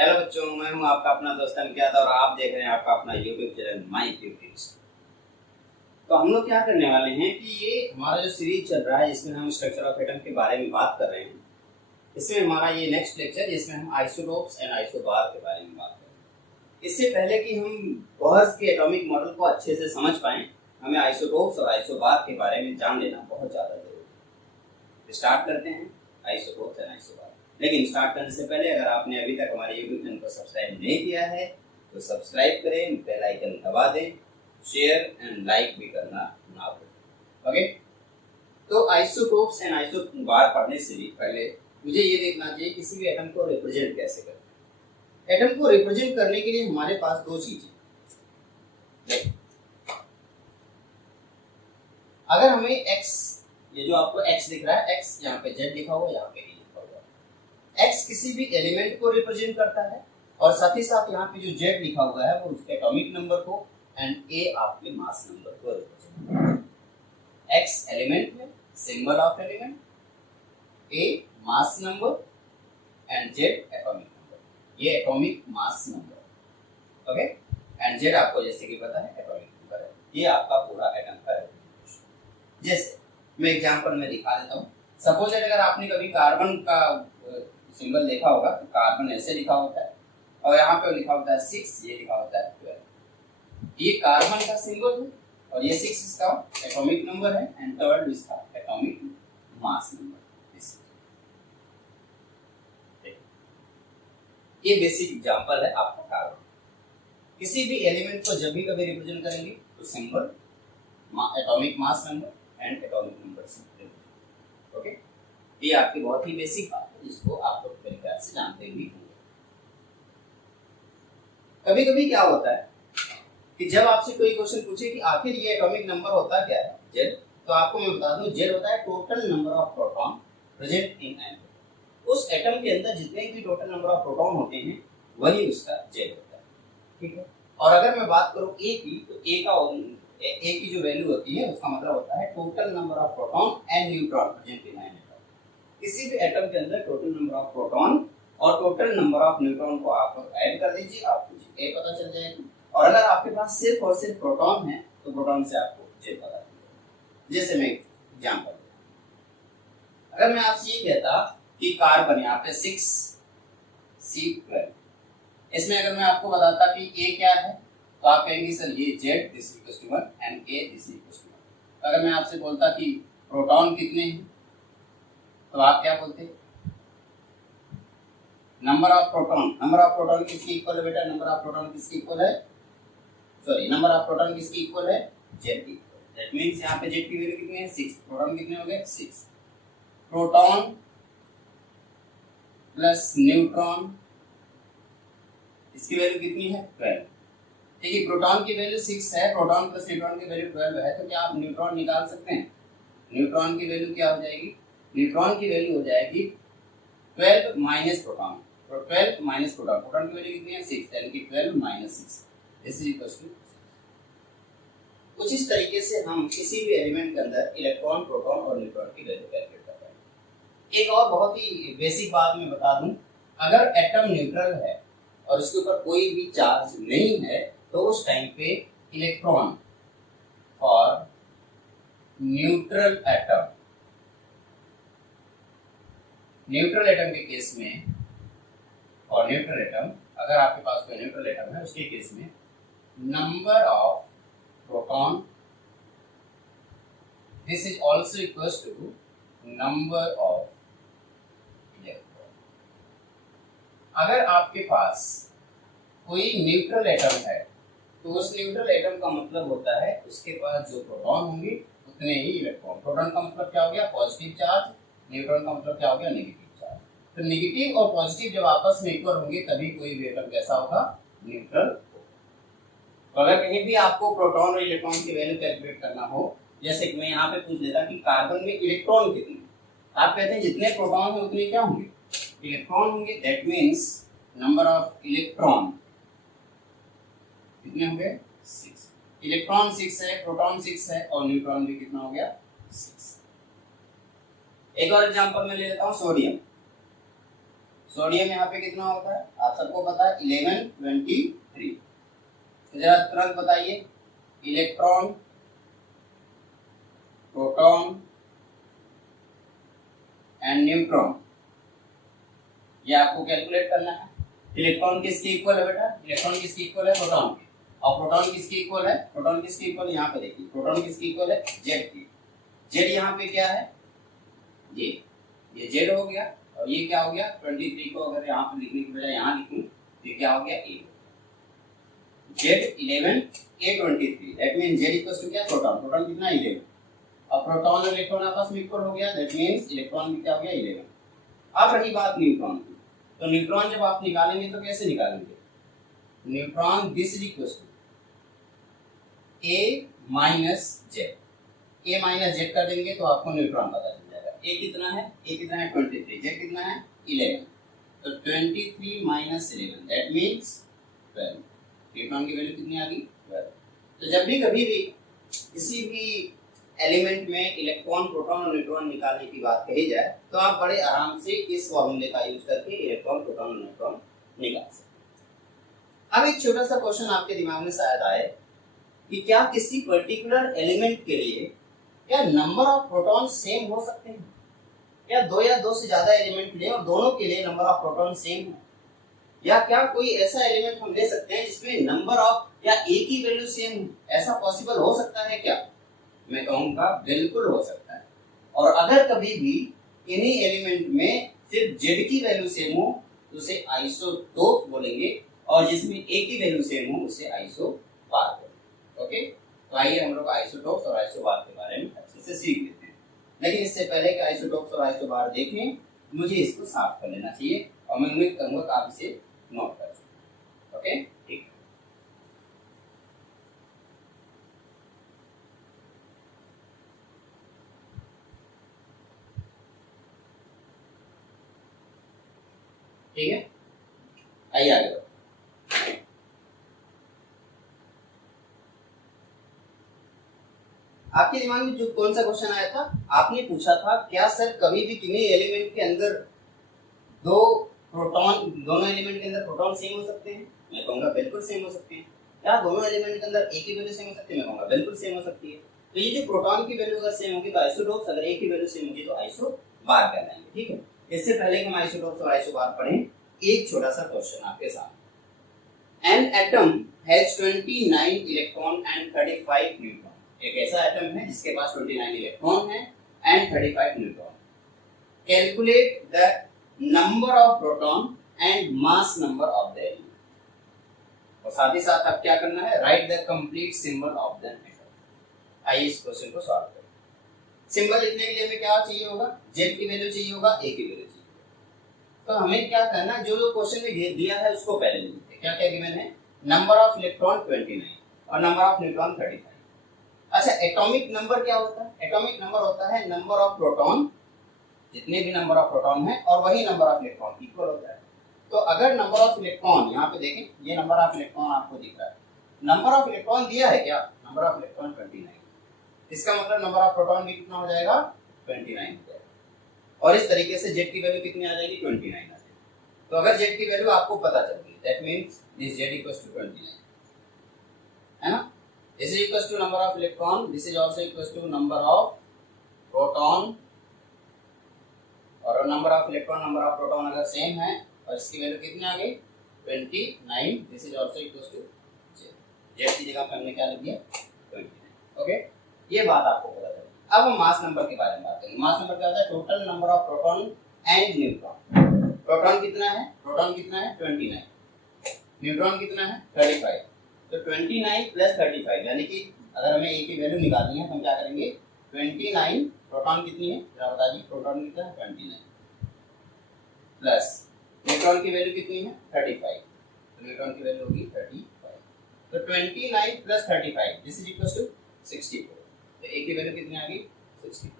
Hello बच्चों, मैं हूं आपका अपना दोस्त अनिकेत और आप देख रहे हैं आपका अपना यूट्यूब चैनल माई ट्यूटोरियल्स। तो हम लोग क्या करने वाले हैं कि ये हमारा जो सीरीज चल रहा है इसमें हम स्ट्रक्चर ऑफ एटम के बारे में बात कर रहे हैं। इसमें हमारा ये नेक्स्ट लेक्चर जिसमें हम आइसोटोप्स एंड आइसोबार के बारे में बात करेंगे। इससे पहले कि हम बोहर्स के एटॉमिक मॉडल को अच्छे से समझ पाएं, हमें आइसोटोप्स और आइसोबार के बारे में जान लेना बहुत ज़्यादा जरूरी है। स्टार्ट करते हैं आइसोटोप्स एंड आइसोबार। लेकिन स्टार्ट करने से पहले अगर आपने अभी तक हमारे यूट्यूब चैनल को सब्सक्राइब नहीं किया है तो सब्सक्राइब करें, बेल आइकन दबा दें, शेयर एंड लाइक भी करना ना भूलें। ओके, तो आइसोटोप्स एंड आइसोबार पढ़ने से भी पहले मुझे ये देखना चाहिए किसी भी एटम को रिप्रेजेंट कैसे करते हैं। एटम को रिप्रेजेंट करने के लिए हमारे पास दो चीजें। अगर हमें x, ये जो आपको x दिख रहा है, x यहाँ पे z लिखा हुआ, यहाँ पे x किसी भी एलिमेंट को रिप्रेजेंट करता है और साथ ही साथ यहाँ पे जो z लिखा हुआ है वो उसके एटॉमिक नंबर को एंड a आपके मास नंबर को रिप्रेजेंट करता है। x एलिमेंट है, symbol of element, a mass number and z atomic number, ये atomic mass number. Okay, and z आपको जैसे कि पता है एटॉमिक नंबर है। ये आपका पूरा एटम का रिप्रेजेंटेशन। जैसे मैं एग्जांपल में दिखा देता हूँ। सपोज अगर आपने कभी कार्बन का सिंबल देखा होगा तो कार्बन ऐसे लिखा होता है और यहाँ पे लिखा होता है 6, ये लिखा होता है 12। ये कार्बन का सिंबल है और ये 6 इसका एटॉमिक नंबर है एंड 3 इसका एटॉमिक मास नंबर। ये बेसिक एग्जांपल है आपका कार्बन। किसी भी एलिमेंट को जब भी कभी रिप्रेजेंट करेंगे तो symbol, atomic mass number and atomic number से। ओके, ये आपकी बहुत ही बेसिक बात है जिसको आप लोग मेरे ख्याल से जानते भी होंगे। कभी कभी क्या होता है कि जब आपसे कोई क्वेश्चन पूछे कि आखिर ये एटॉमिक नंबर होता क्या है जेड, तो आपको मैं बता दूं जेड होता है total number of proton present in an atom. उस एटम के अंदर जितने भी टोटल नंबर ऑफ प्रोटॉन होते हैं वही उसका जेड होता है। ठीक है, और अगर मैं बात करूं ए की, तो ए की जो वैल्यू होती है उसका मतलब होता है total number of proton and neutron present in an atom. किसी भी एटम के अंदर टोटल नंबर ऑफ प्रोटॉन और टोटल नंबर ऑफ न्यूट्रॉन को आप ऐड कर दीजिए, आपको ए पता चल जाएगा। और अगर आपके पास सिर्फ और सिर्फ प्रोटॉन है तो प्रोटॉन से आपको जे पता चल जाएगा। जैसे मैं एग्जांपल, अगर मैं आपसे ये कहता कि कार्बन यहाँ पे 6C12, इसमें अगर मैं आपको बताता कि ए क्या है तो आप कहेंगे सर ये Z this equals to 1 and A this equals to 1। अगर मैं आपसे बोलता कि प्रोटॉन कितने हैं तो आप क्या बोलते? Number of proton. Number of proton किसकी इक्वल है बेटा? नंबर ऑफ प्रोटॉन किसकी इक्वल है? सॉरी, नंबर ऑफ प्रोटॉन किसकी इक्वल है? Z की। दैट मींस यहाँ पे Z की वैल्यू कितनी है? 6। प्रोटॉन कितने हो गए? 6। प्रोटॉन प्लस न्यूट्रॉन, इसकी वैल्यू कितनी है? 12। ठीक है, प्रोटॉन की वैल्यू 6 है, प्रोटॉन प्लस न्यूट्रॉन की वैल्यू 12 है, तो क्या आप न्यूट्रॉन निकाल सकते हैं? न्यूट्रॉन की वैल्यू क्या हो जाएगी? न्यूट्रॉन की वैल्यू हो जाएगी 12 माइनस प्रोटॉन। तो 12 माइनस प्रोटॉन, प्रोटॉन की वैल्यू कितनी है? 6, यानी कि 12 minus 6 this is equal to. कुछ इस तरीके से हम किसी भी एलिमेंट के अंदर इलेक्ट्रॉन, प्रोटॉन और न्यूट्रॉन की वैल्यू कैलकुलेट कर पाएंगे। एक और बहुत ही बेसिक बात मैं बता दूं, अगर एटम न्यूट्रल है और उसके ऊपर कोई भी चार्ज नहीं है तो उस टाइम पे electron for neutral atom, neutral atom के केस में, और न्यूट्रल एटम अगर आपके पास कोई न्यूट्रल एटम है उसके केस में number of proton this is also equals to number of electron. अगर आपके पास कोई न्यूट्रल एटम है तो उस न्यूट्रल एटम का मतलब होता है उसके पास जो प्रोटॉन होंगे उतने ही इलेक्ट्रॉन। प्रोटॉन का मतलब क्या हो गया? Positive charge. न्यूट्रॉन का मतलब क्या हो गया? Negative charge. तो नेगेटिव और पॉजिटिव जब आपस में इक्वल होंगे तभी कोई भी एटम कैसा होगा? न्यूट्रल। तो अगर कहीं भी आपको प्रोटॉन और इलेक्ट्रॉन की वैल्यू कैलकुलेट करना हो, जैसे कि मैं यहाँ पे पूछ लेता कि कार्बन में इलेक्ट्रॉन कितने, आप कहते हैं जितने प्रोटॉन है उतने क्या होंगे? इलेक्ट्रॉन होंगे। That means number of electron कितने होंगे? 6। इलेक्ट्रॉन 6 है, प्रोटॉन 6 है और न्यूट्रॉन भी कितना हो गया? 6। एक और एग्जांपल में ले लेता हूं, सोडियम। सोडियम यहाँ पे कितना होता है आप सबको पता है 1123। जरा तुरंत बताइए इलेक्ट्रॉन, प्रोटॉन एंड न्यूट्रॉन, ये आपको कैलकुलेट करना है। इलेक्ट्रॉन किसके इक्वल है बेटा? इलेक्ट्रॉन किसके इक्वल है? प्रोटॉन के। और प्रोटॉन किसके इक्वल है? प्रोटॉन किसके इक्वल है? यहाँ पे देखिए प्रोटॉन किसके इक्वल है? जेड की। जेड यहाँ पे क्या है? ये जेड हो गया और ये क्या हो गया? 23 को अगर यहाँ पे लिखने की बजाय यहाँ लिखूं तो क्या हो गया? A. Z 11 A 23, that mean Z equals to क्या? प्रोटॉन। प्रोटॉन कितना? 11। अब प्रोटॉन और इलेक्ट्रॉन आपस में इक्वल हो गया, दैट मींस इलेक्ट्रॉन भी क्या हो गया? 11। अब रही बात न्यूट्रॉन की, तो न्यूट्रॉन जब आप निकालेंगे तो कैसे निकालेंगे? Neutron this is equal to a minus z. A minus z कर देंगे तो आपको न्यूट्रॉन पता चल जाएगा। ए कितना है? ए कितना है? 23। जेड कितना है? 11। तो 23 माइनस 11 दैट मींस 12। न्यूट्रॉन की वैल्यू कितनी आ गई? 12। तो जब भी कभी भी किसी भी एलिमेंट में इलेक्ट्रॉन, प्रोटॉन और न्यूट्रॉन निकालने की बात कही जाए तो आप बड़े आराम से इस फॉर्मूले का यूज करके इलेक्ट्रॉन, प्रोटॉन और न्यूट्रॉन निकाल सकते हैं। अब एक छोटा सा क्वेश्चन आपके दिमाग में शायद आए कि क्या किसी पर्टिकुलर एलिमेंट के लिए क्या नंबर ऑफ प्रोटॉन सेम हो सकते हैं? क्या दो या दो से ज्यादा एलिमेंट ले और दोनों के लिए नंबर ऑफ प्रोटॉन सेम है? या क्या कोई ऐसा एलिमेंट हम ले सकते हैं जिसमें नंबर ऑफ या ए की वैल्यू सेम है? ऐसा पॉसिबल हो सकता है क्या? मैं कहूँगा बिल्कुल हो सकता है। और अगर कभी भी इन्हीं एलिमेंट में सिर्फ जेड की वैल्यू सेम हो तो उसे आइसोटोप बोलेंगे, और जिसमें ए की वैल्यू सेम हो उसे आइसोबार बोलेंगे। ओके, तो आइए हम लोग आइसोटोप्स और आइसोबार के बारे में अच्छे से सीख लेते हैं। लेकिन इससे पहले कि आइसोटोप्स और आइसोबार देखें, मुझे इसको साफ कर लेना चाहिए और मैं उम्मीद करूंगा कि आप इसे नोट कर सकते। ओके, ठीक। ठीक है, आइए आगे। आपके दिमाग में जो कौन सा क्वेश्चन आया था? आपने पूछा था क्या सर कभी भी किन्हीं एलिमेंट के अंदर दो प्रोटॉन, दोनों एलिमेंट के अंदर प्रोटॉन सेम हो सकते हैं? मैं कहूँगा बिल्कुल सेम हो सकते हैं। क्या दोनों एलिमेंट के अंदर ए की वैल्यू सेम हो सकती है? मैं कहूँगा बिल्कुल सेम हो सकती है। तो ये जो प्रोटॉन की वैल्यू अगर सेम होगी तो आइसोटोप्स, अगर ए की वैल्यू सेम होगी तो आइसोबार कहलाएंगे। ठीक है, इससे पहले कि हम आइसोटोप्स और आइसोबार पढ़ें, एक छोटा सा क्वेश्चन आपके सामने। An atom has 29 electron and 35 neutron. एक ऐसा एटम है जिसके पास 29 इलेक्ट्रॉन है and 35 neutron. Calculate the number of proton and mass number of the element। और साथ ही साथ अब क्या करना है? Write the complete symbol of the atom। आइए इस क्वेश्चन को सॉल्व करें। सिंबल लिखने के लिए हमें क्या चाहिए होगा? जेड की वैल्यू चाहिए होगा, ए की वैल्यू चाहिए। तो हमें क्या करना, जो जो क्वेश्चन में दिया है उसको पहले लिखते हैं। क्या क्या गिवन है? नंबर ऑफ इलेक्ट्रॉन 29 और नंबर ऑफ न्यूट्रॉन 35। अच्छा, एटॉमिक नंबर क्या होता है? एटॉमिक नंबर होता है नंबर ऑफ प्रोटॉन, जितने भी नंबर ऑफ प्रोटॉन है और वही नंबर ऑफ इलेक्ट्रॉन इक्वल होता है। तो अगर नंबर ऑफ इलेक्ट्रॉन, यहाँ पे देखें, ये नंबर ऑफ इलेक्ट्रॉन आपको दिख रहा है। नंबर ऑफ इलेक्ट्रॉन दिया है क्या? Number of electron 29। इसका मतलब नंबर ऑफ प्रोटॉन भी कितना हो जाएगा? 29 हो जाएगा। और इस तरीके से जेड की वैल्यू कितनी आ जाएगी? 29 आ जाएगी। तो अगर जेड की वैल्यू आपको पता चल गई, that means this Z equals to 29, है ना? This is equals to number of electron, this is also equals to number of proton, और number of electron, number of proton अगर सेम है और इसकी वैल्यू कितनी आ गई? 29, this is also equals to Z. Z की जगह पे हमने क्या लिख दिया? 29। ओके, ये बात आपको पता चली। अब हम मास नंबर के बारे में बात करेंगे। मास नंबर क्या होता है? Total number of proton and neutron. Proton कितना है? प्रोटॉन कितना है? 29। न्यूट्रॉन कितना है? 35। तो 29 प्लस 35, यानी कि अगर हमें ए की वैल्यू निकालनी है तो हम क्या करेंगे? 29, प्रोटॉन कितनी है जरा बता दीजिए? प्रोटॉन कितना है? 29 प्लस न्यूट्रॉन की वैल्यू कितनी है? 35। तो न्यूट्रॉन की वैल्यू होगी 35। तो 29 plus 35 this is equals to 64। तो ए की वैल्यू कितनी आ गई? 64।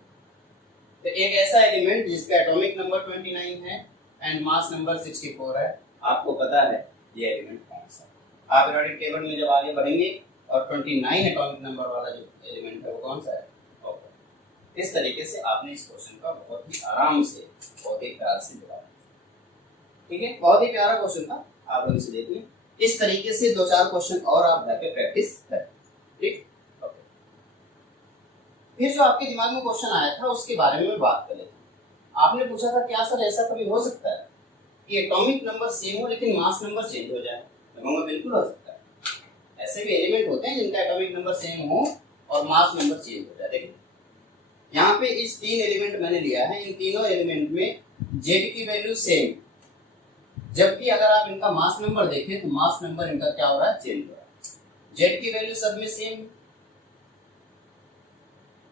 तो एक ऐसा एलिमेंट जिसका एटॉमिक नंबर 29 है एंड मास नंबर 64 है, आपको पता है ये एलिमेंट कौन सा है। आप पीरियोडिक टेबल में जब आगे बढ़ेंगे और 29 एटॉमिक नंबर वाला जो एलिमेंट है वो कौन सा है? ऑक्सीजन। इस तरीके से आपने इस क्वेश्चन का बहुत ही आराम से, बहुत ही प्यार से जवाब। ठीक है, बहुत ही प्यारा क्वेश्चन था, आप लोग इसे देखिए। इस तरीके से 2-4 क्वेश्चन और आप घर पे प्रैक्टिस करें, ठीक। ओके, फिर जो आपके दिमाग में क्वेश्चन आया था उसके बारे में बात करें। आपने पूछा था क्या सर ऐसा कभी हो सकता है कि एटॉमिक नंबर सेम हो लेकिन मास नंबर चेंज हो जाए? मैं कहूँगा बिल्कुल हो सकता है। ऐसे भी एलिमेंट होते हैं जिनका एटॉमिक नंबर सेम हो और मास नंबर चेंज हो जाए। देखिए यहाँ पे इस 3 एलिमेंट मैंने लिया है, इन तीनों एलिमेंट में जेड की वैल्यू सेम, जबकि अगर आप इनका मास नंबर देखें तो मास नंबर इनका क्या हो रहा है, चेंज हो रहा है। जेड की वैल्यू सब में सेम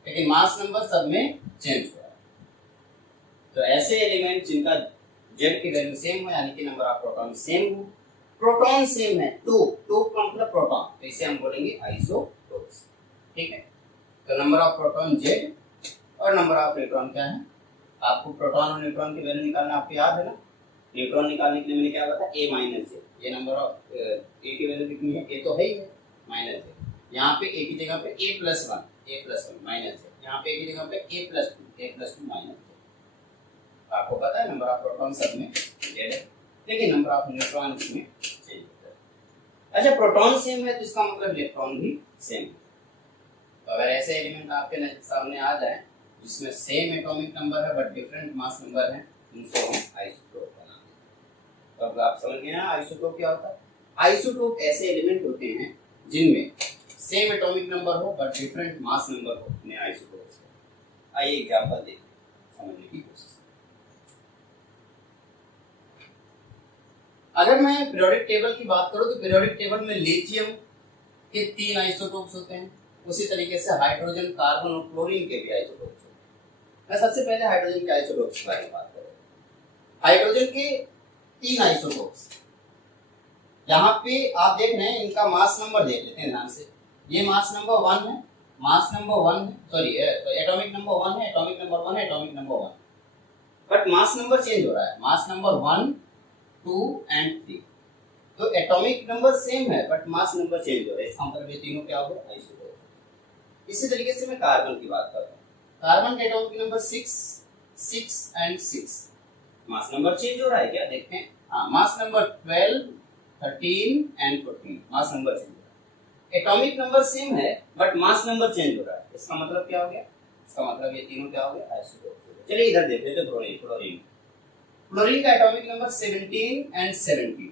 लेकिन मास नंबर सब में चेंज हो रहा है। तो ऐसे एलिमेंट जिनका जेड की वैल्यू सेम हो यानी कि नंबर ऑफ प्रोटॉन सेम हो, प्रोटॉन सेम है, टू का मतलब प्रोटॉन, तो इसे हम बोलेंगे आइसोटोप्स, ठीक है। तो नंबर ऑफ प्रोटॉन जेड और नंबर ऑफ न्यूट्रॉन क्या है? आपको प्रोटॉन और न्यूट्रॉन की वैल्यू निकालना आपको याद है ना? न्यूट्रॉन निकालने के लिए मैंने क्या बताया, ए माइनस जे। ये नंबर ऑफ ए की वैल्यू कितनी है? ए तो है ही है, माइनस जे। यहाँ पे ए की जगह पे ए प्लस वन माइनस जे, यहाँ पे ए की जगह पे ए प्लस टू माइनस जे। आपको पता है नंबर ऑफ प्रोटॉन सब में जेड है लेकिन नंबर ऑफ न्यूट्रॉन इसमें चेंज होता है। अच्छा, प्रोटॉन सेम है तो इसका मतलब इलेक्ट्रॉन भी सेम है। तो अगर ऐसे एलिमेंट आपके सामने आ जाए जिसमें सेम एटॉमिक नंबर है बट डिफरेंट मास नंबर है, उनको हम आइसोटोप बना देते हैं। तो अब आप समझ गए ना आइसोटोप क्या होता है? आइसोटोप ऐसे एलिमेंट होते हैं जिनमें सेम एटॉमिक नंबर हो बट डिफरेंट मास नंबर हो, उन्हें आइसोटोप्स कहते हैं। आइए एग्जांपल देखते हैं, समझने की कोशिश। अगर मैं पीरियोडिक टेबल की बात करूं तो पीरियोडिक टेबल में लिथियम के 3 आइसोटोप्स होते हैं, उसी तरीके से हाइड्रोजन, कार्बन और क्लोरीन के भी आइसोटोप्स होते हैं। मैं सबसे पहले हाइड्रोजन के आइसोटोप्स के बारे में बात करूं। हाइड्रोजन के 3 आइसोटोप्स, यहाँ पे आप देख रहे हैं, इनका मास नंबर देख लेते हैं ध्यान से। ये मास नंबर 1 है, मास नंबर 1 है, सॉरी एटॉमिक नंबर 1 है, एटॉमिक नंबर 1 है, atomic number 1, but mass number change हो रहा है। मास नंबर 1, 2 एंड 3, तो एटॉमिक नंबर सेम है बट मास नंबर चेंज हो रहा है। इसका मतलब ये तीनों क्या हो गए, आइसोटोप। इसी तरीके से मैं कार्बन की बात करता हूँ। कार्बन का atomic number 6 and 6, mass number change हो रहा है क्या? देखते हैं, हाँ, mass number 12, 13 and 14, mass number change हो रहा है। एटॉमिक नंबर सेम है बट मास नंबर चेंज हो रहा है। इसका मतलब क्या हो गया? इसका मतलब ये तीनों क्या हो गए, आइसोटोप। चलिए इधर देख लेते हैं, क्लोरीन का एटॉमिक नंबर 17 एंड 17,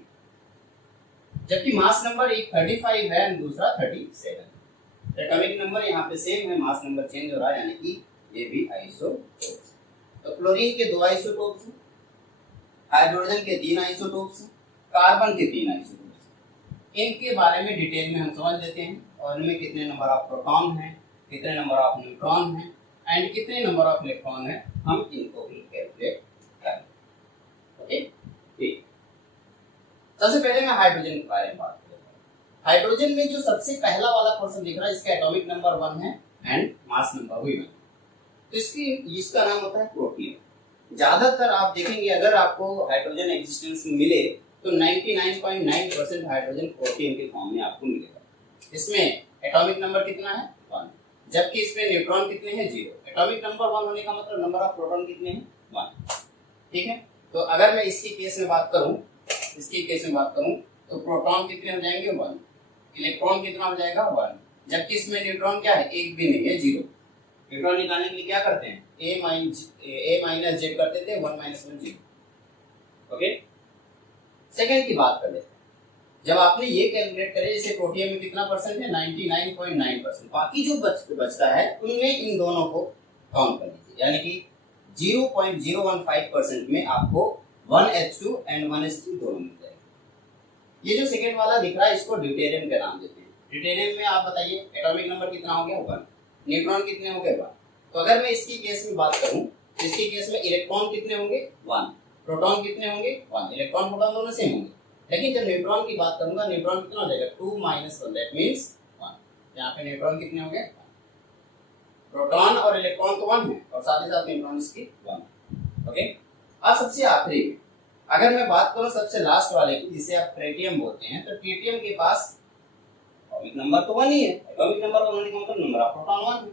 जबकि मास नंबर एक 35 है और दूसरा 37। एटॉमिक नंबर यहाँ पे सेम है, मास नंबर चेंज हो रहा है, यानी कि ये भी आइसोटोप्स। तो क्लोरीन के 2 आइसोटोप्स, हाइड्रोजन के 3 आइसोटोप्स, कार्बन के 3 आइसोटोप्स। इनके बारे में डिटेल में हम समझ लेते हैं और इनमें कितने नंबर ऑफ प्रोटॉन हैं, कितने नंबर ऑफ न्यूट्रॉन हैं एंड कितने नंबर ऑफ इलेक्ट्रॉन हैं, हम इनको भी कैलकुलेट करेंगे। ओके, ठीक। सबसे पहले मैं हाइड्रोजन के बारे में बात करूंगा। हाइड्रोजन में जो सबसे पहला वाला पर्सन दिख रहा है, इसका एटॉमिक नंबर 1 है एंड मास नंबर भी 1। तो इसका नाम होता है प्रोटियम। ज्यादातर आप देखेंगे अगर आपको हाइड्रोजन एग्जिस्टेंस में मिले तो 99.9% हाइड्रोजन प्रोटियम के फॉर्म में आपको मिलेगा। इसमें एटॉमिक नंबर कितना है, 1, जबकि इसमें न्यूट्रॉन कितने हैं, 0। एटॉमिक नंबर 1 होने का मतलब नंबर ऑफ प्रोटॉन कितने हैं, 1, ठीक है। तो अगर मैं इसकी केस में बात करूं तो प्रोटॉन कितने हो जाएंगे, 1, इलेक्ट्रॉन कितना हो जाएगा, 1, जबकि इसमें न्यूट्रॉन क्या है, एक भी नहीं है, 0। न्यूट्रॉन निकालने के लिए क्या करते हैं, a माइनस z कर देते हैं, 1 माइनस 1 0। ओके, सेकंड की बात कर लेते हैं। जब आपने ये कैलकुलेट करे, जैसे प्रोटियम में कितना परसेंट है, 99.9%, बाकी जो बचता है उनमें इन दोनों को काउंट कर लीजिए, यानी कि 0.015% में आपको 1h2 एंड 1h3 दोनों मिल जाएंगे। ये जो सेकंड वाला दिख रहा है, इसको ड्यूटेरियम का नाम देते हैं। ड्यूटेरियम में आप बताइए एटॉमिक नंबर कितना हो गया, 1, न्यूट्रॉन कितने हो गए, 1। तो अगर मैं इसकी केस में बात करूं, इसकी केस में इलेक्ट्रॉन कितने होंगे, 1, प्रोटॉन कितने होंगे, 1। इलेक्ट्रॉन प्रोटॉन दोनों सेम होंगे, लेकिन जब न्यूट्रॉन की बात करूंगा, न्यूट्रॉन कितना हो जाएगा, 2 माइनस 1, दैट मींस 1। यहाँ पे न्यूट्रॉन कितने हो गए, प्रोटॉन और इलेक्ट्रॉन तो 1 है और साथ ही साथ न्यूट्रॉन इसकी 1। ओके, अब सबसे आखिरी में अगर मैं बात करूं सबसे लास्ट वाले की, जिसे आप ट्रिटियम बोलते हैं, तो ट्रिटियम के पास एटॉमिक नंबर तो 1 ही है। एटॉमिक नंबर 1 होने का मतलब नंबर ऑफ प्रोटॉन 1 है,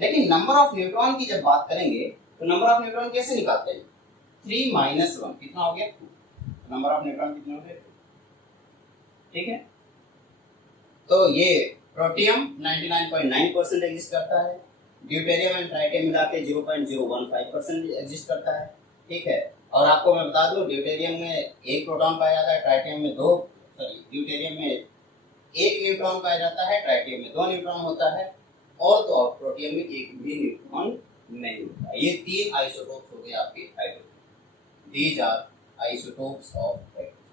लेकिन नंबर ऑफ न्यूट्रॉन की जब बात करेंगे तो नंबर ऑफ न्यूट्रॉन कैसे निकालते हैं, 3 माइनस 1 कितना हो गया, 2। नंबर ऑफ न्यूट्रॉन कितने हो गए, ठीक है। तो ये प्रोटियम 99.9% एग्जिस्ट करता है, ड्यूटेरियम एंड ट्राइटियम मिला के 0.015% एग्जिस्ट करता है, ठीक है। और आपको मैं बता दूं ड्यूटेरियम में एक प्रोटॉन पाया जाता है, ट्राइटियम में दो, सॉरी ड्यूटेरियम में एक न्यूट्रॉन पाया जाता है, ट्राइटियम में 2 न्यूट्रॉन होता है, और तो और प्रोटियम में एक भी न्यूट्रॉन नहीं होता। ये 3 आइसोटोप्स हो गए आपके hydrogen. These are isotopes of hydrogen.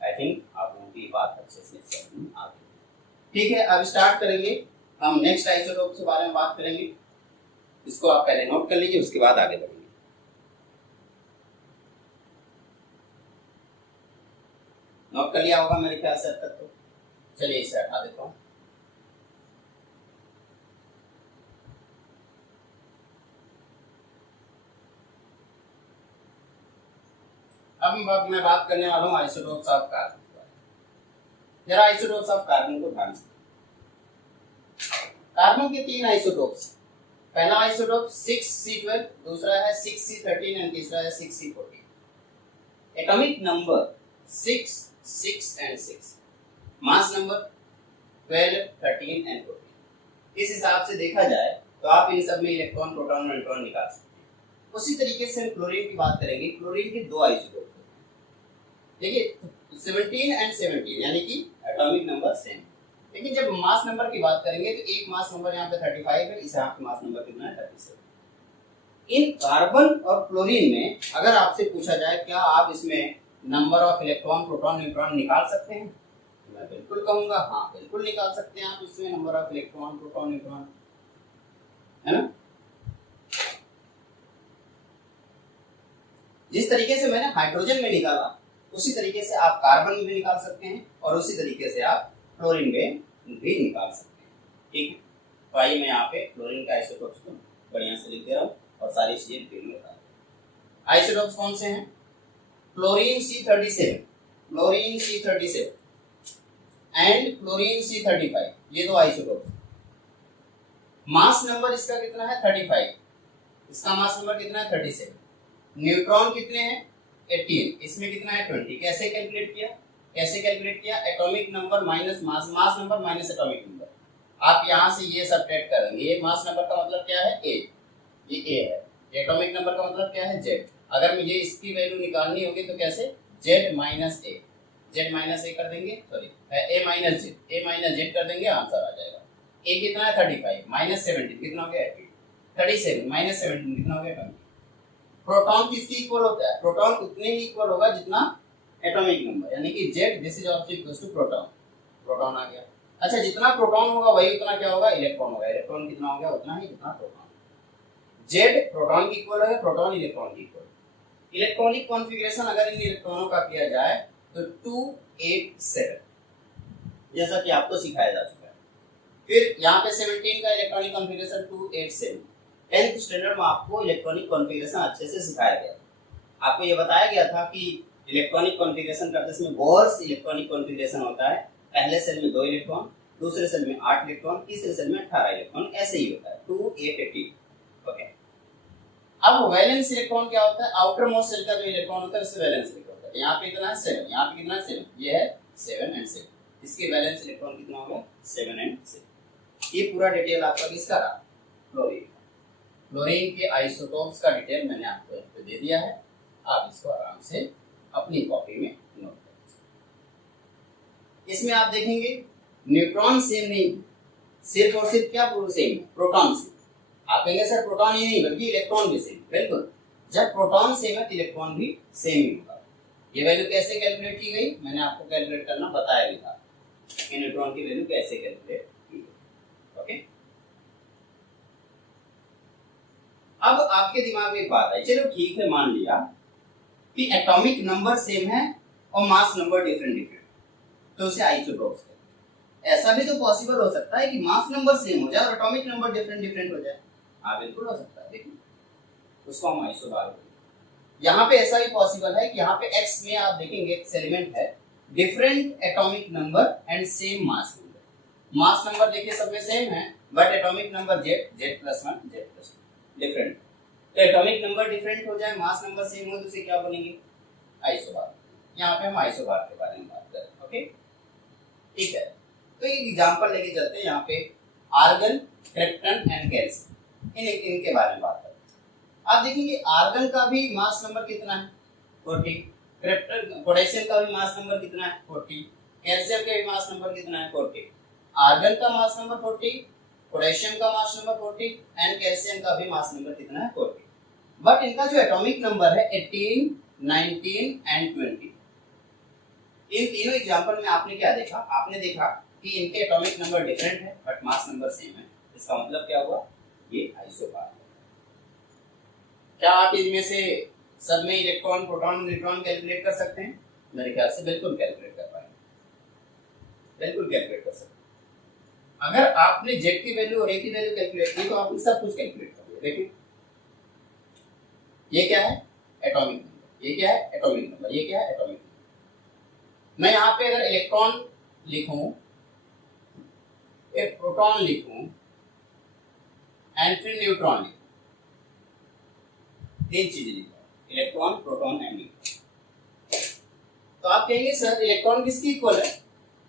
I think आप लोगों की बात अच्छे से समझ में आ गई, ठीक है। अब स्टार्ट करेंगे हम नेक्स्ट आइसोटोप के बारे में बात करेंगे। इसको आप पहले नोट कर लीजिए, उसके बाद आगे बढ़ेंगे। नोट कर लिया होगा मेरे ख्याल से अब तक, तो चलिए इसे हटा देता हूं। अब मैं बात करने वाला हूं आइसोटोप्स ऑफ कार्बन के बारे में। जरा आइसोटोप्स ऑफ कार्बन को ध्यान से, कार्बन के 3 आइसोटोप्स। पहला आइसोटोप 6C12, दूसरा है 6C13 और तीसरा है 6C14। Atomic number 6, 6 and 6, mass number 12, 13 and 14। इस हिसाब से देखा जाए तो आप इन सब में इलेक्ट्रॉन, प्रोटॉन और न्यूट्रॉन निकाल सकते हैं। उसी तरीके से हम क्लोरीन की बात करेंगे। क्लोरीन के 2 आइसोटोप देखिए, 17 एंड 17, यानी कि एटॉमिक नंबर सेम। लेकिन जब मास नंबर की बात करेंगे तो एक मास नंबर यहाँ पे 35 है, इस यहाँ पे मास नंबर कितना है 37। इन कार्बन और क्लोरीन में अगर आपसे पूछा जाए क्या आप इसमें number of electron, proton, neutron निकाल सकते हैं, मैं बिल्कुल कहूंगा हाँ, बिल्कुल निकाल सकते हैं आप इसमें number of electron, proton, neutron, है ना। जिस तरीके से मैंने हाइड्रोजन में निकाला उसी तरीके से आप कार्बन में भी निकाल सकते हैं और उसी तरीके से आप क्लोरीन में भी निकाल सकते हैं, ठीक है। तो आइए मैं यहाँ पे क्लोरीन का आइसोटोप्स को बढ़िया से लिख दे रहा हूँ और सारी चीजें डिटेल में बता दूँ। आइसोटोप्स कौन से हैं? Chlorine C37, chlorine C37 and chlorine C35, ये 2 आइसोटोप्स। मास नंबर इसका कितना है 35, इसका मास नंबर कितना है 37। न्यूट्रॉन कितने हैं 18, इसमें कितना है 20। कैसे कैलकुलेट किया? कैसे कैलकुलेट किया? Atomic number minus mass, mass number minus atomic number. आप यहां से ये सब्ट्रैक्ट करेंगे। ये मास नंबर का मतलब क्या है A, ये A है। एटॉमिक नंबर का मतलब क्या है Z। अगर मुझे इसकी वैल्यू निकालनी होगी तो कैसे? Z minus A, Z minus A कर देंगे, sorry A minus Z, A minus Z कर देंगे, आंसर आ जाएगा। A कितना है 35 माइनस 17 कितना हो गया 18, 37 माइनस 17 कितना हो गया 20। प्रोटॉन किसके इक्वल होता है? प्रोटॉन उतने ही इक्वल होगा जितना एटॉमिक नंबर, यानी कि Z this is also equal to proton. Proton आ गया। अच्छा, जितना प्रोटॉन होगा वही उतना क्या होगा? इलेक्ट्रॉन होगा। इलेक्ट्रॉन कितना हो गया? उतना ही जितना प्रोटॉन। Z प्रोटॉन की इक्वल है, प्रोटॉन इलेक्ट्रॉन की इक्वल। इलेक्ट्रॉनिक कॉन्फ़िगरेशन अगर इन इलेक्ट्रॉनों का किया जाए तो 287, जैसा कि आपको सिखाया जा चुका है। फिर यहाँ पे 17 का इलेक्ट्रॉनिक कॉन्फ़िगरेशन 287। 10th स्टैंडर्ड में आपको इलेक्ट्रॉनिक कॉन्फ़िगरेशन अच्छे से सिखाया गया था। आपको ये बताया गया था कि इलेक्ट्रॉनिक कॉन्फ़िगरेशन करते समय बोर्स इलेक्ट्रॉनिक कॉन्फ़िगरेशन होता है। पहले सेल में 2 इलेक्ट्रॉन, दूसरे सेल में 8 इलेक्ट्रॉन, तीसरे सेल में 18 इलेक्ट्रॉन, ऐसे ही होता है 2 8 18। ओके, अब वैलेंस इलेक्ट्रॉन क्या होता है? आउटर मोस्ट सेल का जो इलेक्ट्रॉन होता है उससे वैलेंस इलेक्ट्रॉन होता है। यहाँ पे कितना है 7, यहाँ पे कितना है 7, ये है 7 एंड 7, इसके वैलेंस इलेक्ट्रॉन कितना होगा 7 एंड 7। ये पूरा डिटेल आपका किसका रहा? क्लोरीन। क्लोरीन के आइसोटोप्स का डिटेल मैंने आपको यहाँ पे दे दिया है, आप इसको आराम से अपनी कॉपी में नोट करें। इसमें आप देखेंगे न्यूट्रॉन सेम नहीं, सिर्फ और सिर्फ क्या सेम है? Proton same. आप कहेंगे सर प्रोटॉन ही नहीं बल्कि इलेक्ट्रॉन भी सेम। बिल्कुल, जब प्रोटॉन सेम है तो इलेक्ट्रॉन भी सेम ही होगा। ये वैल्यू कैसे कैलकुलेट की गई? मैंने आपको कैलकुलेट करना बताया भी था कि न्यूट्रॉन की वैल्यू कैसे कैलकुलेट की गई। ओके, अब आपके दिमाग में एक बात आई, चलो ठीक है, मान लिया कि एटॉमिक नंबर सेम है और मास नंबर डिफरेंट, तो उसे आइसोटोप्स कहते हैं। ऐसा भी तो पॉसिबल हो सकता है कि मास नंबर सेम हो जाए और एटॉमिक नंबर डिफरेंट हो जाए। हाँ बिल्कुल हो सकता है, देखिए उसको हम आइसोबार बोलते हैं। यहाँ पे ऐसा भी पॉसिबल है कि यहाँ पे X में आप देखेंगे एक एलिमेंट है, different atomic number and same mass number. Mass number देखिए सब में सेम है but atomic number Z+1 Z+2 different. तो एटॉमिक नंबर डिफरेंट हो जाए, मास नंबर सेम हो तो उसे क्या बोलेंगे? आइसोबार। यहाँ पे हम आइसोबार के बारे में बात करें। ओके, ठीक है। तो एक एग्जांपल लेके चलते हैं, यहाँ पे आर्गन, क्रिप्टन एंड कैल्शियम, इनके बारे में बात करते हैं। आप देखेंगे आर्गन का भी मास नंबर कितना है, 40। क्रिप्टन, पोटेशियम का भी मास नंबर कितना है, 40। कैल्शियम का भी मास नंबर कितना है, 40। आर्गन का मास नंबर 40, पोटेशियम का मास नंबर 40 एंड कैल्शियम का भी मास नंबर कितना है, 40। बट इनका जो एटॉमिक नंबर है 18, 19 एंड 20। इन तीनों एग्जांपल में आपने क्या देखा, आपने देखा कि इनके एटॉमिक नंबर डिफरेंट है बट मास नंबर सेम है। इसका मतलब क्या हुआ, ये आइसोबार है। क्या आप इनमें से सब में इलेक्ट्रॉन, प्रोटॉन, न्यूट्रॉन कैलकुलेट कर सकते हैं? मेरे ख्याल से बिल्कुल कैलकुलेट कर पाएंगे, बिल्कुल कैलकुलेट कर सकते हैं। अगर आपने जेड की वैल्यू और ए की वैल्यू कैलकुलेट की तो आपने सब कुछ कैलकुलेट कर लिया। देखिए ये क्या है, एटॉमिक नंबर, ये क्या है, एटॉमिक नंबर, ये क्या है, एटॉमिक नंबर। मैं यहाँ पे अगर इलेक्ट्रॉन लिखूं, एक प्रोटॉन लिखूं एंड फिर न्यूट्रॉन लिखूं, तीन चीजें लिखूं, इलेक्ट्रॉन, प्रोटॉन एंड न्यूट्रॉन, तो आप कहेंगे सर इलेक्ट्रॉन किसकी इक्वल है?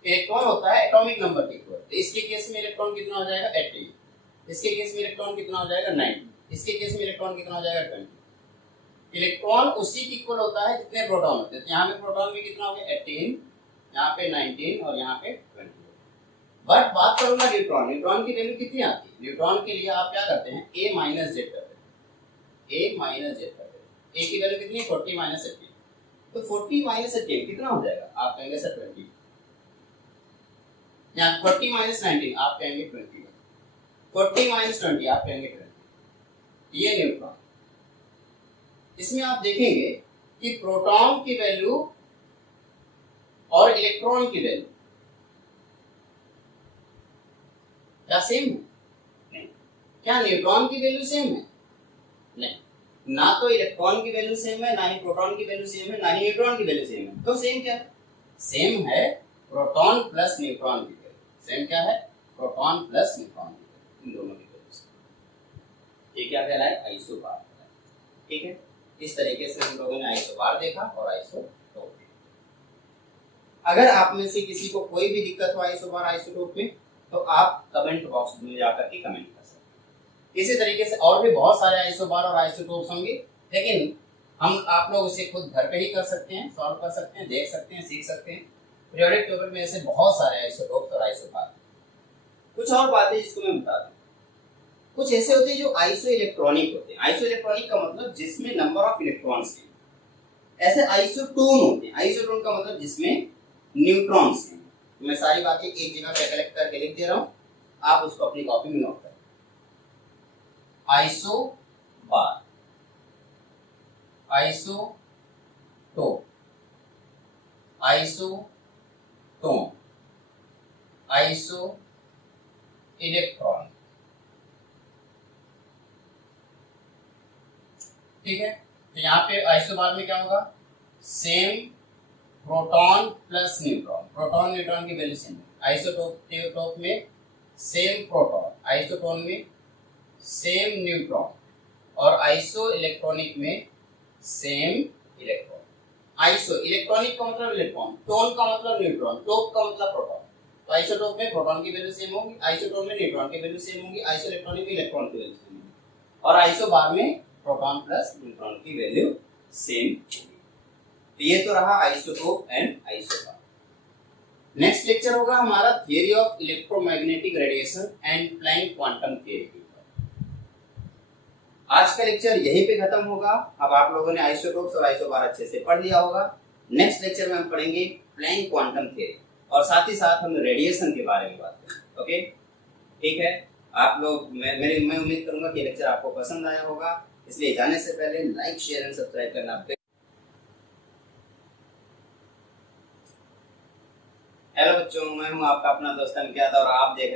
इलेक्ट्रॉन होता है एटॉमिक नंबर के इक्वल। तो इसके केस में इलेक्ट्रॉन कितना हो जाएगा, 18। इसके केस में इलेक्ट्रॉन कितना हो जाएगा, 9। इसके केस में इलेक्ट्रॉन कितना हो जाएगा, 20। इलेक्ट्रॉन उसी की इक्वल होता है जितने प्रोटॉन होते हैं। तो यहाँ पे प्रोटॉन में कितना हो गया, 18, यहाँ पे 19 और यहाँ पे 20। बट बात करूंगा न्यूट्रॉन, न्यूट्रॉन की वैल्यू कितनी आती है? न्यूट्रॉन के लिए आप क्या करते हैं, a माइनस जेड करते हैं, a माइनस जेड करते हैं। a की वैल्यू कितनी है, 40 माइनस 18। तो 40 माइनस 18 कितना हो जाएगा? आप कहेंगे सर 20। यहाँ 40 माइनस 19 आप कहेंगे 21। 40 माइनस 20 आप कहेंगे 20। ये न्यूट्रॉन। इसमें आप देखेंगे कि प्रोटॉन की वैल्यू और इलेक्ट्रॉन की वैल्यू क्या सेम है? नहीं। क्या न्यूट्रॉन की वैल्यू सेम है? नहीं। ना तो इलेक्ट्रॉन की वैल्यू सेम है, ना ही प्रोटॉन की वैल्यू सेम है, ना ही न्यूट्रॉन की वैल्यू सेम है। तो सेम क्या है? सेम है प्रोटॉन प्लस न्यूट्रॉन की वैल्यू। सेम क्या है? प्रोटॉन प्लस न्यूट्रॉन की वैल्यू, इन दोनों की वैल्यू। ये क्या कहलाए? आइसोबार। ठीक है, इस तरीके से हम लोगों ने आइसोबार देखा और आइसोटोप देखा। अगर आप में से किसी को कोई भी दिक्कत हो आइसोबार, आइसोटोप में, तो आप कमेंट बॉक्स में जाकर के कमेंट कर सकते हैं। इसी तरीके से और भी बहुत सारे आइसोबार और आइसोटोप्स होंगे, लेकिन हम आप लोग उसे खुद घर पे ही कर सकते हैं, सॉल्व कर सकते हैं, देख सकते हैं, सीख सकते हैं। पीरियोडिक टेबल में ऐसे बहुत सारे आइसोटोप्स और आइसोबार। कुछ और बातें जिसको मैं बता दूं, कुछ ऐसे होते हैं जो आइसो इलेक्ट्रॉनिक होते हैं। आइसो इलेक्ट्रॉनिक का मतलब जिसमें नंबर ऑफ इलेक्ट्रॉन्स हैं। ऐसे आइसोटोन होते हैं। आइसोटोन का मतलब जिसमें न्यूट्रॉन्स हैं। मैं सारी बातें एक जगह पे कलेक्ट करके लिख दे रहा हूं, आप उसको अपनी कॉपी में नोट करें। Isobar, isotope, isotone, iso electron. ठीक है, तो यहाँ पे आइसोबार में क्या होगा, same proton plus neutron, proton neutron की वैल्यू सेम है। आइसोटोप में सेम प्रोटॉन, आइसोटोन में सेम न्यूट्रॉन और आइसो इलेक्ट्रॉनिक में सेम इलेक्ट्रॉन। आइसो इलेक्ट्रॉनिक का मतलब इलेक्ट्रॉन, टोन का मतलब न्यूट्रॉन, टोप का मतलब प्रोटॉन। तो आइसोटोप में प्रोटॉन की वैल्यू सेम होगी, आइसोटोन में न्यूट्रॉन की वैल्यू सेम होगी, आइसो इलेक्ट्रॉनिक में इलेक्ट्रॉन की वैल्यू सेम होगी, और आइसोबार में प्रोटॉन प्लस न्यूट्रॉन की वैल्यू सेम होगी। तो ये तो रहा isotope and isobar. Next lecture होगा हमारा theory of electromagnetic radiation and Planck quantum theory. आज का लेक्चर यहीं पे खत्म होगा। अब आप लोगों ने आइसोटोप्स और आइसोबार अच्छे से पढ़ लिया होगा। नेक्स्ट लेक्चर में हम पढ़ेंगे प्लैंक क्वांटम थियरी और साथ ही साथ हम रेडिएशन के बारे में बात करेंगे। ओके, ठीक है। आप लोग मैं उम्मीद करूंगा कि लेक्चर आपको पसंद आया होगा, इसलिए जाने से पहले लाइक, शेयर एंड सब्सक्राइब करना। हेलो बच्चों, मैं हूं आपका अपना दोस्त अमित यादव और आप देख